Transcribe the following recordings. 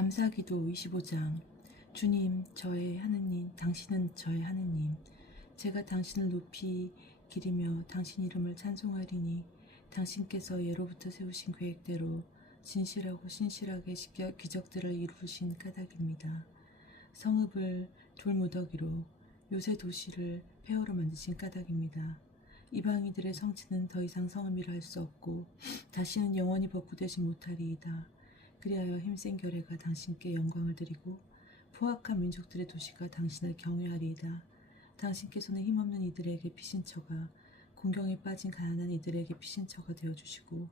감사기도 25장. 주님, 저의 하느님, 당신은 저의 하느님. 제가 당신을 높이 기리며 당신 이름을 찬송하리니 당신께서 예로부터 세우신 계획대로 진실하고 신실하게 기적들을 이루신 까닭입니다. 성읍을 돌무더기로 요새 도시를 폐허로 만드신 까닭입니다. 이방인들의 성취는 더 이상 성읍이라 할 수 없고 다시는 영원히 복구되지 못하리이다. 그리하여 힘센 결례가 당신께 영광을 드리고 포악한 민족들의 도시가 당신을 경외하리이다. 당신께서는 힘없는 이들에게 피신처가 공경에 빠진 가난한 이들에게 피신처가 되어주시고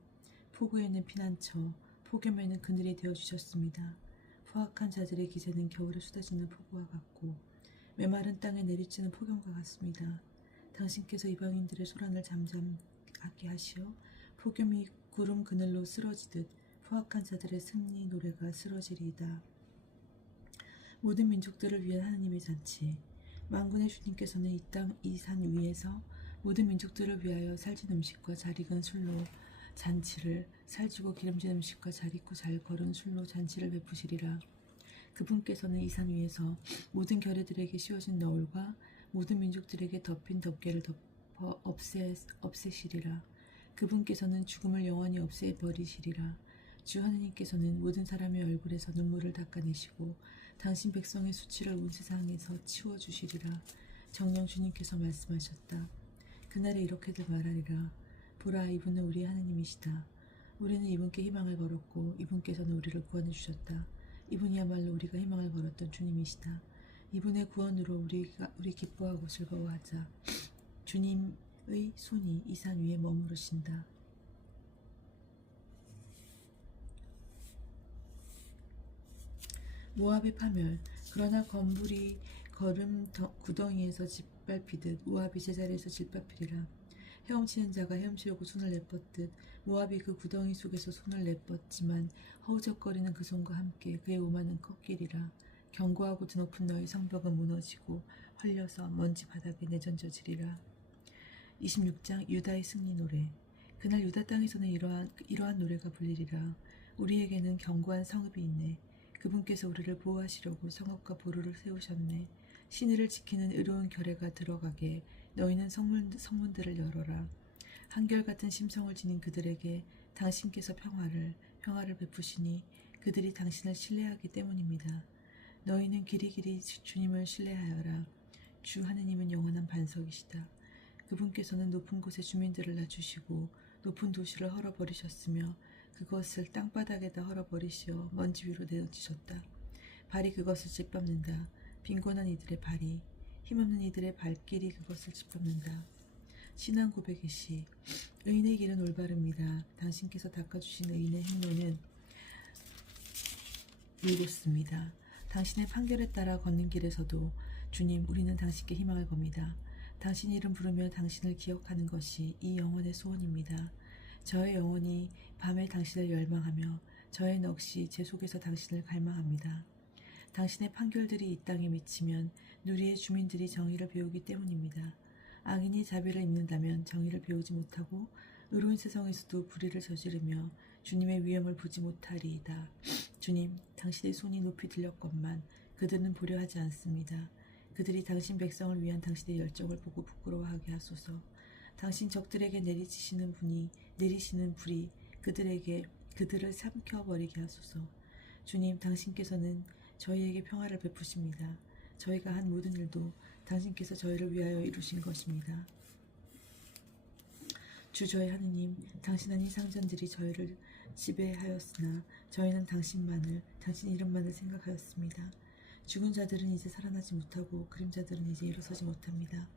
폭우에는 피난처, 폭염에는 그늘이 되어주셨습니다. 포악한 자들의 기세는 겨울에 쏟아지는 폭우와 같고 메마른 땅에 내리치는 폭염과 같습니다. 당신께서 이방인들의 소란을 잠잠하게 하시어 폭염이 구름 그늘로 쓰러지듯 포악한 자들의 승리 노래가 쓰러지리이다. 모든 민족들을 위한 하느님의 잔치. 만군의 주님께서는 이 땅 이 산 위에서 모든 민족들을 위하여 살진 음식과 잘 익은 술로 잔치를, 살지고 기름진 음식과 잘 익고 잘 거른 술로 잔치를 베푸시리라. 그분께서는 이 산 위에서 모든 결례들에게 씌워진 너울과 모든 민족들에게 덮인 덮개를 덮어 없애시리라. 그분께서는 죽음을 영원히 없애버리시리라. 주 하느님께서는 모든 사람의 얼굴에서 눈물을 닦아내시고 당신 백성의 수치를 온 세상에서 치워주시리라. 정녕 주님께서 말씀하셨다. 그날에 이렇게들 말하리라. 보라, 이분은 우리의 하느님이시다. 우리는 이분께 희망을 걸었고 이분께서는 우리를 구원해 주셨다. 이분이야말로 우리가 희망을 걸었던 주님이시다. 이분의 구원으로 우리 기뻐하고 즐거워하자. 주님의 손이 이 산 위에 머무르신다. 모압의 파멸. 그러나 건불이 거름 구덩이에서 짓밟히듯 모압이 제자리에서 짓밟히리라. 헤엄치는 자가 헤엄치려고 손을 내뻗듯 모압이 그 구덩이 속에서 손을 내뻗지만 허우적거리는 그 손과 함께 그의 오만은 꺾이리라. 견고하고 드높은 너희 성벽은 무너지고 헐려서 먼지 바닥에 내던져지리라. 26장 유다의 승리 노래. 그날 유다 땅에서는 이러한 노래가 불리리라. 우리에게는 견고한 성읍이 있네. 그분께서 우리를 보호하시려고 성읍과 보루를 세우셨네. 신의를 지키는 의로운 결례가 들어가게 너희는 성문들을 열어라. 한결같은 심성을 지닌 그들에게 당신께서 평화를 베푸시니 그들이 당신을 신뢰하기 때문입니다. 너희는 길이길이 주님을 신뢰하여라. 주 하느님은 영원한 반석이시다. 그분께서는 높은 곳에 주민들을 낮추시고 높은 도시를 헐어버리셨으며 그것을 땅바닥에다 헐어버리시어 먼지 위로 내던지셨다. 발이 그것을 짓밟는다. 빈곤한 이들의 발이, 힘없는 이들의 발길이 그것을 짓밟는다. 신앙 고백의 시. 의인의 길은 올바릅니다. 당신께서 닦아주신 의인의 행로는 의롭습니다. 당신의 판결에 따라 걷는 길에서도 주님, 우리는 당신께 희망을 겁니다. 당신 이름 부르며 당신을 기억하는 것이 이 영혼의 소원입니다. 저의 영혼이 밤에 당신을 열망하며 저의 넋이 제 속에서 당신을 갈망합니다. 당신의 판결들이 이 땅에 미치면 누리의 주민들이 정의를 배우기 때문입니다. 악인이 자비를 입는다면 정의를 배우지 못하고 의로운 세상에서도 불의를 저지르며 주님의 위엄을 보지 못하리이다. 주님, 당신의 손이 높이 들렸건만 그들은 보려 하지 않습니다. 그들이 당신 백성을 위한 당신의 열정을 보고 부끄러워하게 하소서. 당신 적들에게 내리시는 불이 그들을 삼켜버리게 하소서. 주님, 당신께서는 저희에게 평화를 베푸십니다. 저희가 한 모든 일도 당신께서 저희를 위하여 이루신 것입니다. 주 저희 하느님, 당신 아닌 상전들이 저희를 지배하였으나 저희는 당신 이름만을 생각하였습니다. 죽은 자들은 이제 살아나지 못하고 그림자들은 이제 일어서지 못합니다.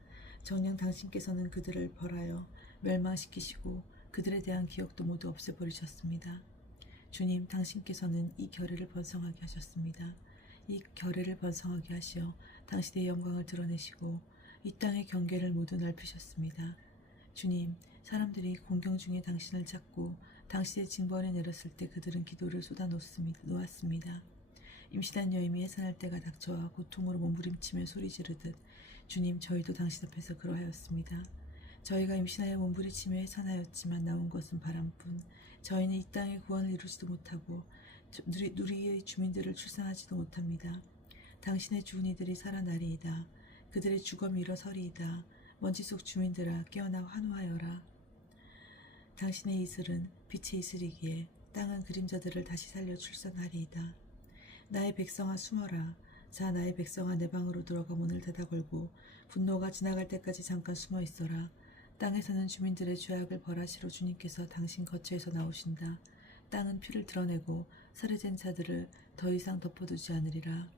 정녕 당신께서는 그들을 벌하여 멸망시키시고 그들에 대한 기억도 모두 없애버리셨습니다. 주님, 당신께서는 이 결례를 번성하게 하셨습니다. 이 결례를 번성하게 하시어 당신의 영광을 드러내시고 이 땅의 경계를 모두 넓히셨습니다. 주님, 사람들이 공경 중에 당신을 찾고 당신의 징벌에 내렸을 때 그들은 기도를 쏟아놓았습니다. 임신한 여인이 해산할 때가 닥쳐와 고통으로 몸부림치며 소리 지르듯 주님, 저희도 당신 앞에서 그러하였습니다. 저희가 임신하여 몸부림치며 해산하였지만 나온 것은 바람뿐 저희는 이 땅의 구원을 이루지도 못하고 누리의 주민들을 출산하지도 못합니다. 당신의 죽은 이들이 살아나리이다. 그들의 죽음이 일어서리이다. 먼지 속 주민들아 깨어나 환호하여라. 당신의 이슬은 빛의 이슬이기에 땅은 그림자들을 다시 살려 출산하리이다. 나의 백성아 숨어라. 자 나의 백성아 내 방으로 들어가 문을 닫아 걸고 분노가 지나갈 때까지 잠깐 숨어 있어라. 땅에 사는 주민들의 죄악을 벌하시러 주님께서 당신 거처에서 나오신다. 땅은 피를 드러내고 살해된 자들을 더 이상 덮어두지 않으리라.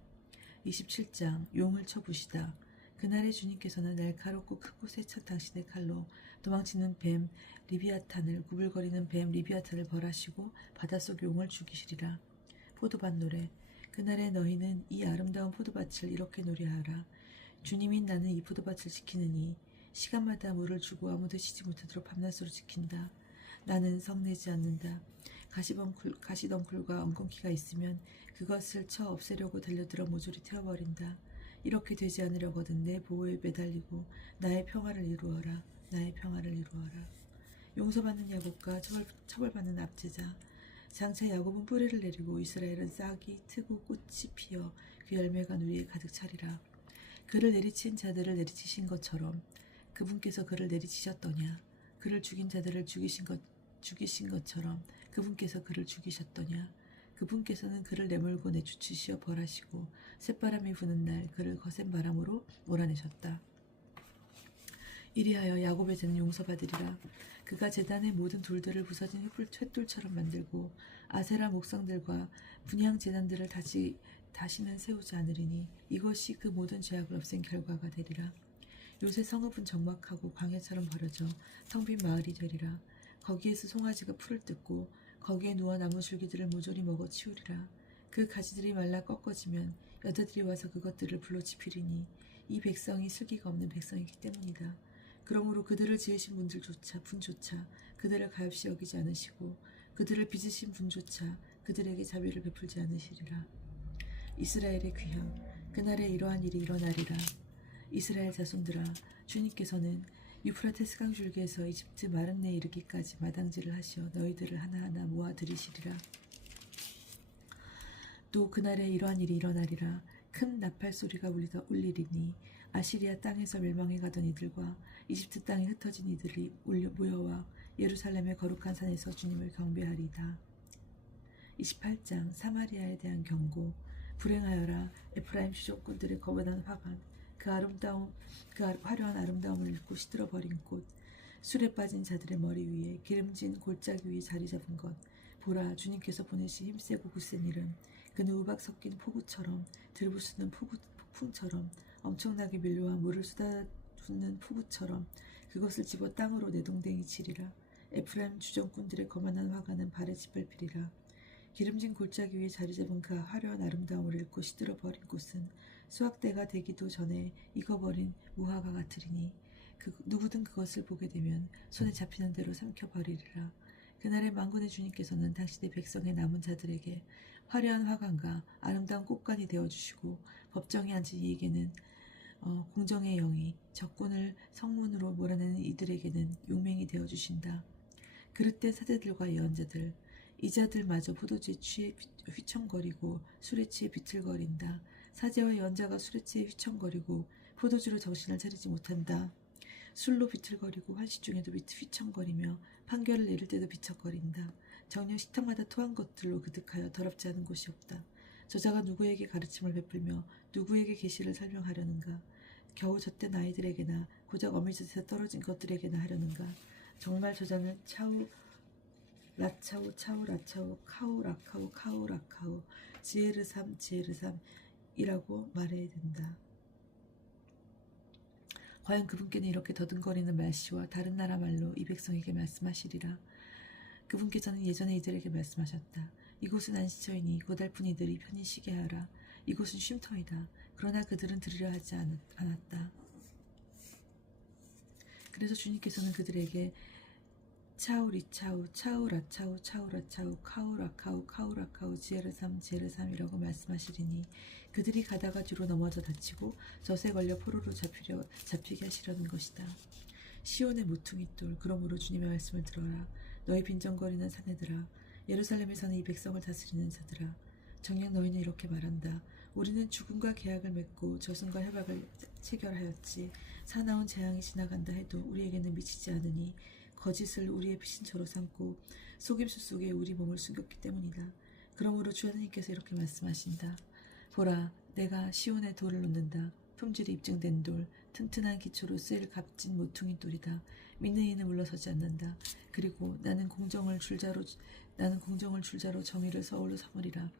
27장 용을 쳐부시다. 그날에 주님께서는 날카롭고 크고 세찬 당신의 칼로 도망치는 뱀 리비아탄을 구불거리는 뱀 리비아탄을 벌하시고 바닷속 용을 죽이시리라. 포도밭 노래. 그날에 너희는 이 아름다운 포도밭을 이렇게 노래하라. 주님인 나는 이 포도밭을 지키느니 시간마다 물을 주고 아무도 쉬지 못하도록 밤낮으로 지킨다. 나는 성내지 않는다. 가시덩굴과 엉겅퀴가 있으면 그것을 쳐 없애려고 달려들어 모조리 태워버린다. 이렇게 되지 않으려거든 내 보호에 매달리고 나의 평화를 이루어라. 나의 평화를 이루어라. 용서받는 야곱과 처벌받는 압제자. 장차 야곱은 뿌리를 내리고 이스라엘은 싹이 트고 꽃이 피어 그 열매가 누리에 가득 차리라. 그를 내리친 자들을 내리치신 것처럼 그분께서 그를 내리치셨더냐. 그를 죽인 자들을 죽이신 것처럼 그분께서 그를 죽이셨더냐. 그분께서는 그를 내몰고 내쫓으시어 벌하시고 쇳바람이 부는 날 그를 거센 바람으로 몰아내셨다. 이리하여 야곱의 죄는 용서받으리라. 그가 제단의 모든 돌들을 부서진 횃돌처럼 만들고 아세라 목상들과 분향 제단들을 다시는 세우지 않으리니 이것이 그 모든 죄악을 없앤 결과가 되리라. 요새 성읍은 적막하고 광야처럼 버려져 텅 빈 마을이 되리라. 거기에서 송아지가 풀을 뜯고 거기에 누워 나무 줄기들을 모조리 먹어 치우리라. 그 가지들이 말라 꺾어지면 여자들이 와서 그것들을 불로 지피리니 이 백성이 슬기가 없는 백성이기 때문이다. 그러므로 그들을 지으신 분조차 그들을 가엾이 여기지 않으시고 그들을 빚으신 분조차 그들에게 자비를 베풀지 않으시리라. 이스라엘의 귀형. 그날에 이러한 일이 일어나리라. 이스라엘 자손들아, 주님께서는 유프라테스 강 줄기에서 이집트 마른내에 이르기까지 마당질을 하시어 너희들을 하나하나 모아 들이시리라. 또 그날에 이러한 일이 일어나리라. 큰 나팔 소리가 울리리니 아시리아 땅에서 멸망해 가던 이들과 이집트 땅에 흩어진 이들이 모여와 예루살렘의 거룩한 산에서 주님을 경배하리이다. 28장 사마리아에 대한 경고. 불행하여라. 에프라임 주족꾼들의 거만한 화관. 그 화려한 아름다움을 잃고 시들어버린 꽃. 술에 빠진 자들의 머리 위에 기름진 골짜기 위에 자리 잡은 것. 보라, 주님께서 보내신 힘세고 굳센 이름. 그는 우박 섞인 폭우처럼 들부수는 폭풍처럼 엄청나게 밀려와 물을 쏟아붓는 폭우처럼 그것을 집어 땅으로 내동댕이 치리라. 에프라임 주정꾼들의 거만한 화가는 발에 짓밟히리라. 기름진 골짜기 위에 자리 잡은 그 화려한 아름다움을 잃고 시들어버린 꽃은 수확대가 되기도 전에 익어버린 무화과 같으리니 누구든 그것을 보게 되면 손에 잡히는 대로 삼켜버리리라. 그날에 만군의 주님께서는 당신의 백성의 남은 자들에게 화려한 화관과 아름다운 꽃관이 되어주시고 법정에 앉은 이에게는 공정의 영이 적군을 성문으로 몰아내는 이들에게는 용맹이 되어주신다. 그릇된 사제들과 예언자들, 이자들마저 포도주에 취해 휘청거리고 술에 취해 비틀거린다. 사제와 예언자가 술에 취해 휘청거리고 포도주로 정신을 차리지 못한다. 술로 비틀거리고 환시 중에도 휘청거리며 판결을 내릴 때도 비척거린다. 정녕 식탁마다 토한 것들로 그득하여 더럽지 않은 곳이 없다. 저자가 누구에게 가르침을 베풀며 누구에게 계시를 설명하려는가. 겨우 젖된 아이들에게나 고작 어미젖에서 떨어진 것들에게나 하려는가. 정말 저자는 라차우 카우 라카우 지에르삼이라고 말해야 된다. 과연 그분께는 이렇게 더듬거리는 말씨와 다른 나라 말로 이 백성에게 말씀하시리라. 그분께서는 예전에 이들에게 말씀하셨다. 이곳은 안식처이니 고달픈 이들이 편히 쉬게 하라. 이곳은 쉼터이다. 그러나 그들은 들으려 하지 않았다. 그래서 주님께서는 그들에게 차우라차우 카우라카우 지에르삼이라고 말씀하시리니 그들이 가다가 뒤로 넘어져 다치고 젖에 걸려 포로로 잡히게 하시려는 것이다. 시온의 모퉁이돌, 그러므로 주님의 말씀을 들어라. 너희 빈정거리는 사내들아, 예루살렘에서는 이 백성을 다스리는 자들아, 정녕 너희는 이렇게 말한다. 우리는 죽음과 계약을 맺고 저승과 협약을 체결하였지. 사나운 재앙이 지나간다 해도 우리에게는 미치지 않으니 거짓을 우리의 피신처로 삼고 속임수 속에 우리 몸을 숨겼기 때문이다. 그러므로 주 하나님께서 이렇게 말씀하신다. 보라, 내가 시온에 돌을 놓는다. 품질이 입증된 돌, 튼튼한 기초로 쓰일 값진 모퉁이 돌이다. 믿는 이는 물러서지 않는다. 그리고 나는 공정을 줄자로 정의를 서울로 삼으리라.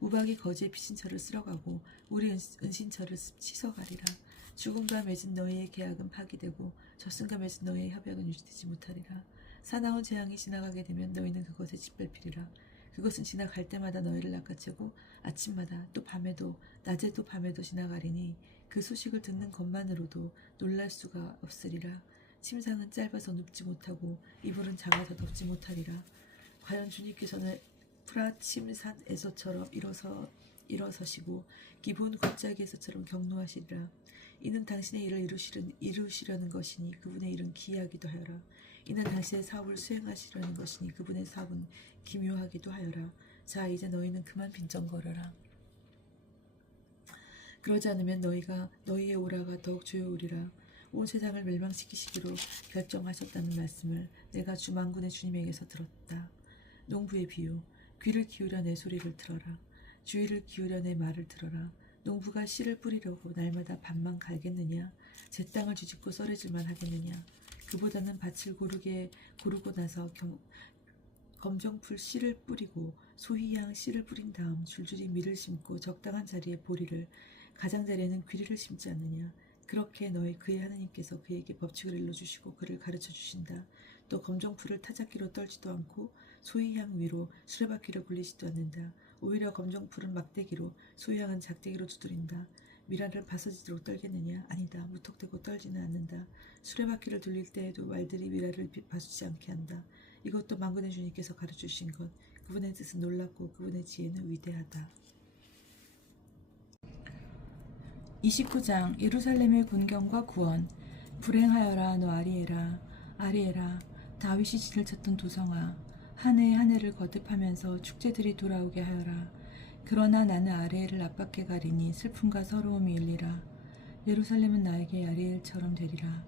우박이 거지의 피신처를 쓸어가고 우리 은신처를 씻어가리라. 죽음과 맺은 너희의 계약은 파기되고 저승과 맺은 너희의 협약은 유지되지 못하리라. 사나운 재앙이 지나가게 되면 너희는 그것에 짓밟히리라. 그것은 지나갈 때마다 너희를 낚아채고 아침마다 또 밤에도 낮에도 밤에도 지나가리니 그 소식을 듣는 것만으로도 놀랄 수가 없으리라. 침상은 짧아서 눕지 못하고 이불은 작아서 덮지 못하리라. 과연 주님께서는 프라침산에서처럼 일어서시고 기본 골짜기에서처럼 경노하시리라. 이는 당신의 일을 이루시려는 것이니 그분의 일은 기이하기도 하여라. 이는 당신의 사업을 수행하시려는 것이니 그분의 사업은 기묘하기도 하여라. 자, 이제 너희는 그만 빈정거려라. 그러지 않으면 너희의 오라가 더욱 조여오리라. 온 세상을 멸망시키시기로 결정하셨다는 말씀을 내가 주 만군의 주님에게서 들었다. 농부의 비유. 귀를 기울여 내 소리를 들어라. 주의를 기울여 내 말을 들어라. 농부가 씨를 뿌리려고 날마다 밭만 갈겠느냐? 제 땅을 뒤집고 썰어질만 하겠느냐? 그보다는 밭을 고르고 나서 검정풀 씨를 뿌리고 소희향 씨를 뿌린 다음 줄줄이 밀을 심고 적당한 자리에 보리를, 가장자리에는 귀리를 심지 않느냐? 그렇게 그의 하나님께서 그에게 법칙을 일러주시고 그를 가르쳐 주신다. 또 검정풀을 타작기로 떨지도 않고 소희향 위로 수레바퀴를 굴리지도 않는다. 오히려 검정풀은 막대기로, 소희향은 작대기로 두드린다. 미라를 바서지도록 떨겠느냐? 아니다. 무턱대고 떨지는 않는다. 수레바퀴를 돌릴 때에도 말들이 미라를 바수지 않게 한다. 이것도 만군의 주님께서 가르쳐주신 것. 그분의 뜻은 놀랍고 그분의 지혜는 위대하다. 29장 예루살렘의 군경과 구원. 불행하여라 너 아리에라. 아리에라, 다윗이 진을 쳤던 도성아. 한 해 한 해를 거듭하면서 축제들이 돌아오게 하여라. 그러나 나는 아리엘을 압박해 가리니 슬픔과 서러움이 일리라. 예루살렘은 나에게 아리엘처럼 되리라.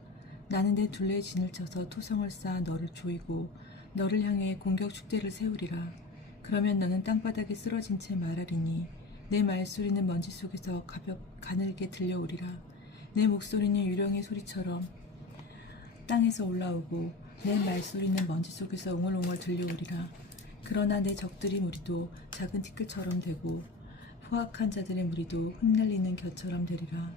나는 내 둘레에 진을 쳐서 토성을 쌓아 너를 조이고 너를 향해 공격 축제를 세우리라. 그러면 너는 땅바닥에 쓰러진 채 말하리니 내 말소리는 먼지 속에서 가늘게 들려오리라. 내 목소리는 유령의 소리처럼 땅에서 올라오고 내 말소리는 먼지 속에서 웅얼웅얼 들려오리라. 그러나 내 적들의 무리도 작은 티끌처럼 되고 포악한 자들의 무리도 흩날리는 겨처럼 되리라.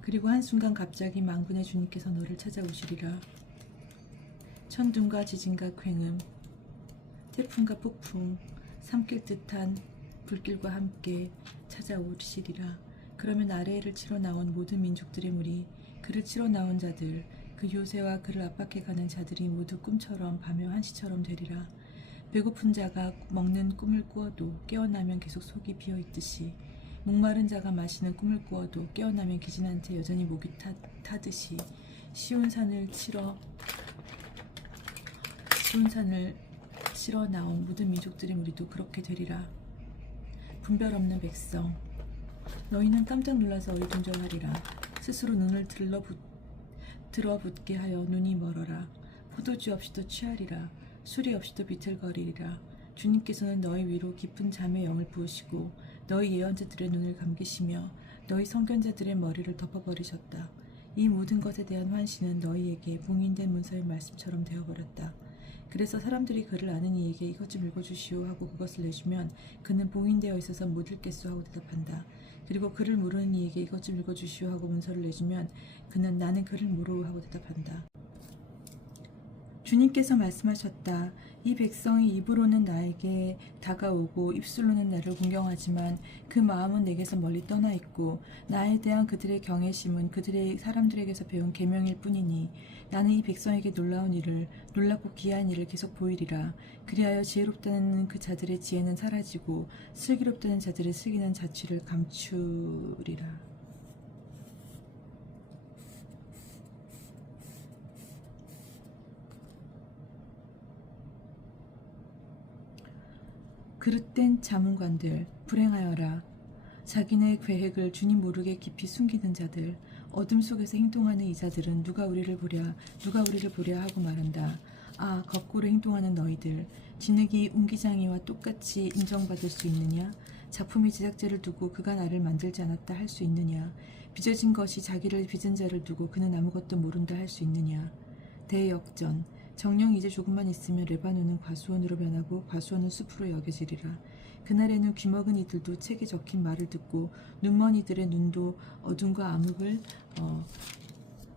그리고 한순간 갑자기 만군의 주님께서 너를 찾아오시리라. 천둥과 지진과 굉음, 태풍과 폭풍, 삼킬 듯한 불길과 함께 찾아오시리라. 그러면 아레를 치러 나온 모든 민족들의 무리, 그를 치러 나온 자들, 그 요새와 그를 압박해가는 자들이 모두 꿈처럼 밤의 한시처럼 되리라. 배고픈 자가 먹는 꿈을 꾸어도 깨어나면 계속 속이 비어있듯이, 목마른 자가 마시는 꿈을 꾸어도 깨어나면 기진한 채 여전히 목이 타듯이 시온산을 치러 나온 모든 민족들의 무리도 그렇게 되리라. 분별 없는 백성, 너희는 깜짝 놀라서 어리둥절하리라. 스스로 눈을 들어붙게 하여 눈이 멀어라. 포도주 없이도 취하리라. 술이 없이도 비틀거리리라. 주님께서는 너희 위로 깊은 잠의 영을 부으시고 너희 예언자들의 눈을 감기시며 너희 선견자들의 머리를 덮어버리셨다. 이 모든 것에 대한 환시는 너희에게 봉인된 문서의 말씀처럼 되어버렸다. 그래서 사람들이 그를 아는 이에게 이것 좀 읽어주시오 하고 그것을 내주면 그는 봉인되어 있어서 못 읽겠소 하고 대답한다. 그리고 그를 모르는 이에게 이것 좀 읽어주시오 하고 문서를 내주면 그는 나는 그를 모르오 하고 대답한다. 주님께서 말씀하셨다. 이 백성이 입으로는 나에게 다가오고 입술로는 나를 공경하지만 그 마음은 내게서 멀리 떠나 있고 나에 대한 그들의 경외심은 그들의 사람들에게서 배운 계명일 뿐이니 나는 이 백성에게 놀랍고 귀한 일을 계속 보이리라. 그리하여 지혜롭다는 그 자들의 지혜는 사라지고 슬기롭다는 자들의 슬기는 자취를 감추리라. 그릇된 자문관들 불행하여라. 자기네 계획을 주님 모르게 깊이 숨기는 자들, 어둠 속에서 행동하는 이 자들은 누가 우리를 보랴 하고 말한다. 아, 거꾸로 행동하는 너희들, 진흙이 웅기장이와 똑같이 인정받을 수 있느냐? 작품이 제작자를 두고 그가 나를 만들지 않았다 할 수 있느냐? 빚어진 것이 자기를 빚은 자를 두고 그는 아무것도 모른다 할 수 있느냐? 대역전. 정령 이제 조금만 있으면 레바논은 과수원으로 변하고 과수원은 숲으로 여겨지리라. 그날에는 귀먹은 이들도 책에 적힌 말을 듣고 눈먼 이들의 눈도 어둠과 암흑을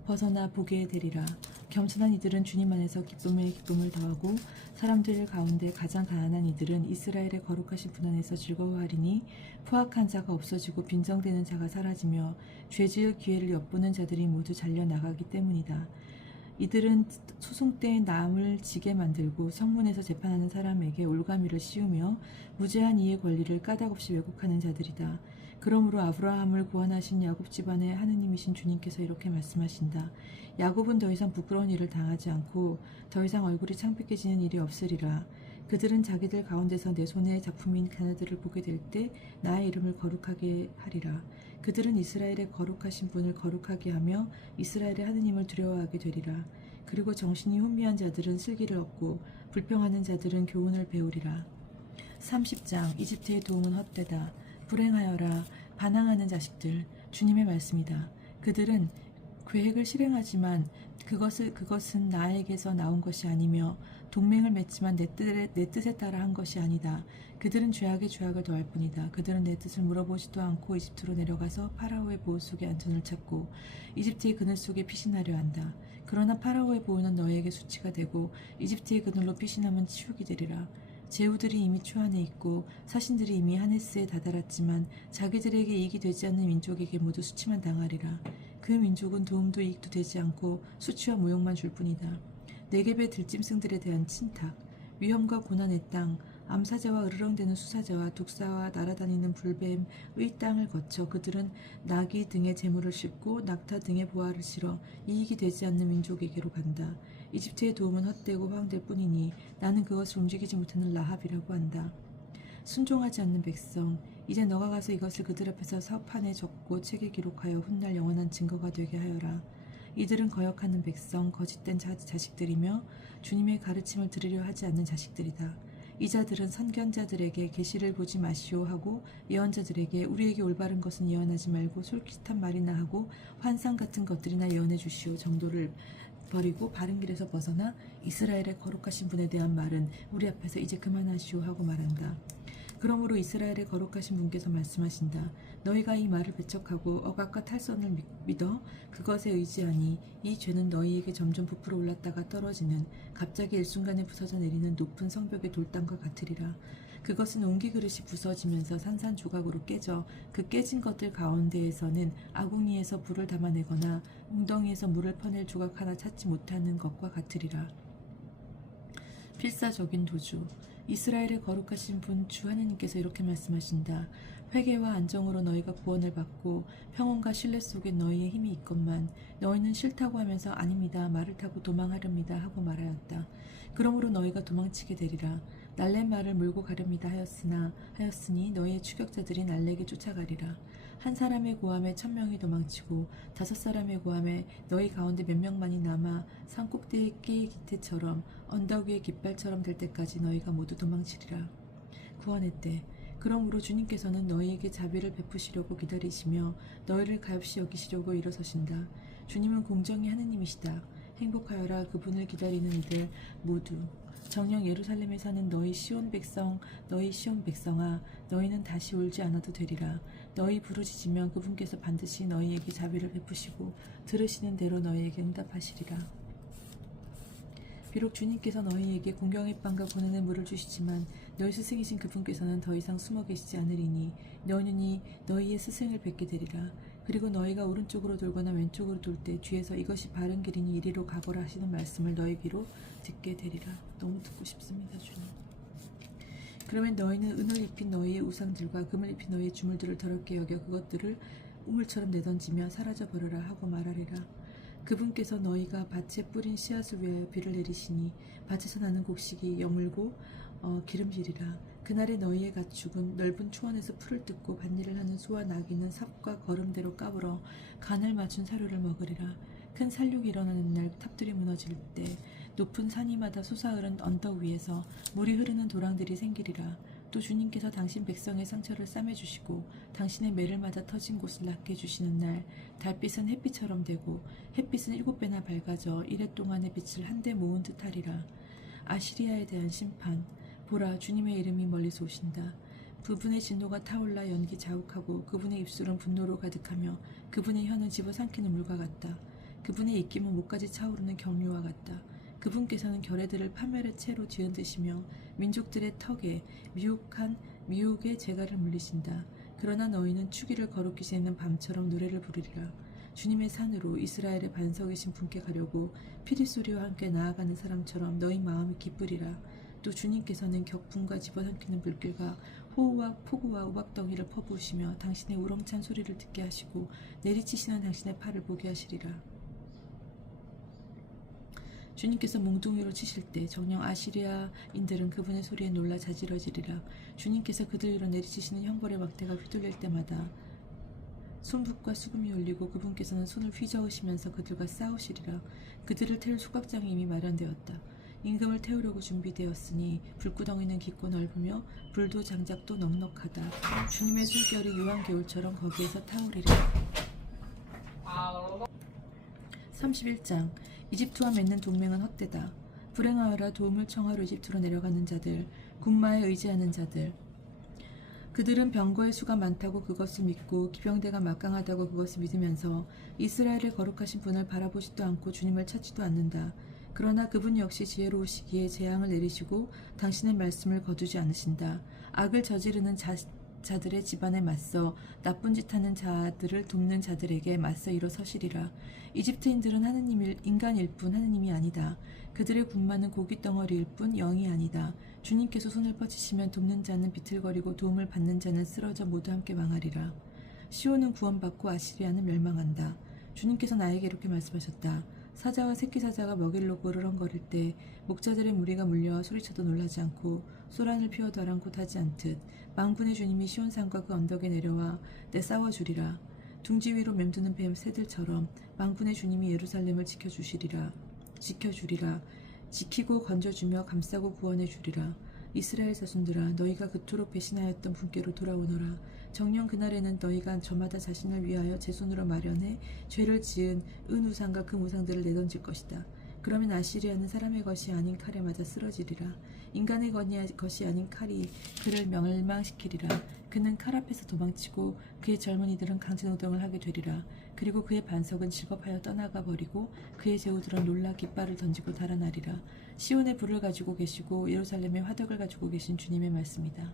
벗어나 보게 되리라. 겸손한 이들은 주님 안에서 기쁨에 기쁨을 더하고 사람들 가운데 가장 가난한 이들은 이스라엘의 거룩하신 분 안에서 즐거워하리니 포악한 자가 없어지고 빈정되는 자가 사라지며 죄지을 기회를 엿보는 자들이 모두 잘려나가기 때문이다. 이들은 소송 때 남을 지게 만들고 성문에서 재판하는 사람에게 올가미를 씌우며 무죄한 이의 권리를 까닭없이 왜곡하는 자들이다. 그러므로 아브라함을 구원하신 야곱 집안의 하느님이신 주님께서 이렇게 말씀하신다. 야곱은 더 이상 부끄러운 일을 당하지 않고 더 이상 얼굴이 창백해지는 일이 없으리라. 그들은 자기들 가운데서 내 손의 작품인 가나들을 보게 될 때 나의 이름을 거룩하게 하리라. 그들은 이스라엘의 거룩하신 분을 거룩하게 하며 이스라엘의 하느님을 두려워하게 되리라. 그리고 정신이 혼미한 자들은 슬기를 얻고 불평하는 자들은 교훈을 배우리라. 30장. 이집트의 도움은 헛되다. 불행하여라. 반항하는 자식들. 주님의 말씀이다. 그들은 계획을 실행하지만 그것은 나에게서 나온 것이 아니며 동맹을 맺지만 내 뜻에 따라 한 것이 아니다. 그들은 죄악에 죄악을 더할 뿐이다. 그들은 내 뜻을 물어보지도 않고 이집트로 내려가서 파라오의 보호 속에 안전을 찾고 이집트의 그늘 속에 피신하려 한다. 그러나 파라오의 보호는 너희에게 수치가 되고 이집트의 그늘로 피신하면 치욕이 되리라. 제후들이 이미 초안에 있고 사신들이 이미 하네스에 다다랐지만 자기들에게 이익이 되지 않는 민족에게 모두 수치만 당하리라. 그 민족은 도움도 이익도 되지 않고 수치와 모욕만 줄 뿐이다. 네겝의 들짐승들에 대한 친탁, 위험과 고난의 땅, 암사자와 으르렁대는 수사자와 독사와 날아다니는 불뱀의 땅을 거쳐 그들은 나귀 등의 재물을 싣고 낙타 등의 보화를 실어 이익이 되지 않는 민족에게로 간다. 이집트의 도움은 헛되고 허황될 뿐이니 나는 그것을 움직이지 못하는 라합이라고 한다. 순종하지 않는 백성, 이제 너가 가서 이것을 그들 앞에서 서판에 적고 책에 기록하여 훗날 영원한 증거가 되게 하여라. 이들은 거역하는 백성, 거짓된 자식들이며 주님의 가르침을 들으려 하지 않는 자식들이다. 이 자들은 선견자들에게 계시를 보지 마시오 하고 예언자들에게 우리에게 올바른 것은 예언하지 말고 솔깃한 말이나 하고 환상 같은 것들이나 예언해 주시오 정도를 버리고 바른 길에서 벗어나 이스라엘의 거룩하신 분에 대한 말은 우리 앞에서 이제 그만하시오 하고 말한다. 그러므로 이스라엘의 거룩하신 분께서 말씀하신다. 너희가 이 말을 배척하고 억압과 탈선을 믿어 그것에 의지하니 이 죄는 너희에게 점점 부풀어 올랐다가 떨어지는 갑자기 일순간에 부서져 내리는 높은 성벽의 돌담과 같으리라. 그것은 옹기 그릇이 부서지면서 산산조각으로 깨져 그 깨진 것들 가운데에서는 아궁이에서 불을 담아내거나 웅덩이에서 물을 퍼낼 조각 하나 찾지 못하는 것과 같으리라. 필사적인 도주. 이스라엘의 거룩하신 분 주 하느님께서 이렇게 말씀하신다. 회개와 안정으로 너희가 구원을 받고 평온과 신뢰 속에 너희의 힘이 있건만 너희는 싫다고 하면서 아닙니다. 말을 타고 도망하렵니다 하고 말하였다. 그러므로 너희가 도망치게 되리라. 날랜 말을 몰고 가렵니다 하였으니 너희의 추격자들이 날래게 쫓아가리라. 한 사람의 고함에 1000명이 도망치고 5사람의 고함에 너희 가운데 몇 명만이 남아 산 꼭대기의 끼의 기태처럼 언덕 위의 깃발처럼 될 때까지 너희가 모두 도망치리라. 구원의 때. 그러므로 주님께서는 너희에게 자비를 베푸시려고 기다리시며 너희를 가엾이 여기시려고 일어서신다. 주님은 공정의 하느님이시다. 행복하여라. 그분을 기다리는 이들 모두. 정녕 예루살렘에 사는 너희 시온 백성아, 너희는 다시 울지 않아도 되리라. 너희 부르짖으면 그분께서 반드시 너희에게 자비를 베푸시고 들으시는 대로 너희에게 응답하시리라. 비록 주님께서 너희에게 공경의 빵과 고난의 물을 주시지만 너희 스승이신 그분께서는 더 이상 숨어 계시지 않으리니 너희는 너희의 스승을 뵙게 되리라. 그리고 너희가 오른쪽으로 돌거나 왼쪽으로 돌 때 뒤에서 이것이 바른 길이니 이리로 가거라 하시는 말씀을 너희 귀로 듣게 되리라. 너무 듣고 싶습니다, 주님. 그러면 너희는 은을 입힌 너희의 우상들과 금을 입힌 너희의 주물들을 더럽게 여겨 그것들을 우물처럼 내던지며 사라져 버려라 하고 말하리라. 그분께서 너희가 밭에 뿌린 씨앗을 위하여 비를 내리시니 밭에서 나는 곡식이 여물고 기름지리라. 그날에 너희의 가축은 넓은 초원에서 풀을 뜯고 밭일을 하는 소와 나귀는 삽과 거름대로 까불어 간을 맞춘 사료를 먹으리라. 큰 살육이 일어나는 날 탑들이 무너질 때 높은 산이마다 솟아오른 언덕 위에서 물이 흐르는 도랑들이 생기리라. 또 주님께서 당신 백성의 상처를 싸매주시고 당신의 매를마다 터진 곳을 낫게 해주시는 날 달빛은 햇빛처럼 되고 햇빛은 7배나 밝아져 이래 동안의 빛을 한데 모은 듯하리라. 아시리아에 대한 심판. 보라, 주님의 이름이 멀리서 오신다. 그분의 진노가 타올라 연기 자욱하고 그분의 입술은 분노로 가득하며 그분의 혀는 집어삼키는 물과 같다. 그분의 입김은 목까지 차오르는 경류와 같다. 그분께서는 결의들을 파멸의 채로 뒤흔드시며 민족들의 턱에 미혹의 재갈을 물리신다. 그러나 너희는 추기를 거룩히 지내는 밤처럼 노래를 부르리라. 주님의 산으로 이스라엘의 반석이신 분께 가려고 피리소리와 함께 나아가는 사람처럼 너희 마음이 기쁘리라. 또 주님께서는 격풍과 집어삼키는 물길과 호우와 폭우와 우박덩이를 퍼부으시며 당신의 우렁찬 소리를 듣게 하시고 내리치시는 당신의 팔을 보게 하시리라. 주님께서 몽둥이로 치실 때 정녕 아시리아인들은 그분의 소리에 놀라 자지러지리라. 주님께서 그들 위로 내리치시는 형벌의 막대가 휘둘릴 때마다 손붓과 수금이 울리고 그분께서는 손을 휘저으시면서 그들과 싸우시리라. 그들을 태울 수각장이 이미 마련되었다. 임금을 태우려고 준비되었으니 불구덩이는 깊고 넓으며 불도 장작도 넉넉하다. 주님의 숨결이 유한 겨울처럼 거기에서 타오르리라. 31장. 이집트와 맺는 동맹은 헛되다. 불행하여라. 도움을 청하러 이집트로 내려가는 자들, 군마에 의지하는 자들. 그들은 병거의 수가 많다고 그것을 믿고 기병대가 막강하다고 그것을 믿으면서 이스라엘의 거룩하신 분을 바라보지도 않고 주님을 찾지도 않는다. 그러나 그분 역시 지혜로우시기에 재앙을 내리시고 당신의 말씀을 거두지 않으신다. 악을 저지르는 자들의 집안에 맞서 나쁜 짓 하는 자들을 돕는 자들에게 맞서 일어서시리라. 이집트인들은 인간일 뿐 하느님이 아니다. 그들의 군마는 고기 덩어리일 뿐 영이 아니다. 주님께서 손을 뻗치시면 돕는 자는 비틀거리고 도움을 받는 자는 쓰러져 모두 함께 망하리라. 시온은 구원받고 아시리아는 멸망한다. 주님께서 나에게 이렇게 말씀하셨다. 사자와 새끼 사자가 먹이로 으르렁거릴 때 목자들의 무리가 물려와 소리쳐도 놀라지 않고 소란을 피워도 아랑곳하지 않듯 만군의 주님이 시온산과 그 언덕에 내려와 내싸워주리라. 둥지 위로 맴도는 뱀 새들처럼 만군의 주님이 예루살렘을 지켜주리라. 지키고 건져주며 감싸고 구원해 주리라. 이스라엘 자손들아, 너희가 그토록 배신하였던 분께로 돌아오너라. 정녕 그날에는 너희가 저마다 자신을 위하여 제 손으로 마련해 죄를 지은 은 우상과 그 우상들을 내던질 것이다. 그러면 아시리아는 사람의 것이 아닌 칼에 맞아 쓰러지리라. 인간의 것이 아닌 칼이 그를 멸망시키리라. 그는 칼 앞에서 도망치고 그의 젊은이들은 강제노동을 하게 되리라. 그리고 그의 반석은 질겁하여 떠나가 버리고 그의 제후들은 놀라 깃발을 던지고 달아나리라. 시온의 불을 가지고 계시고 예루살렘의 화덕을 가지고 계신 주님의 말씀이다.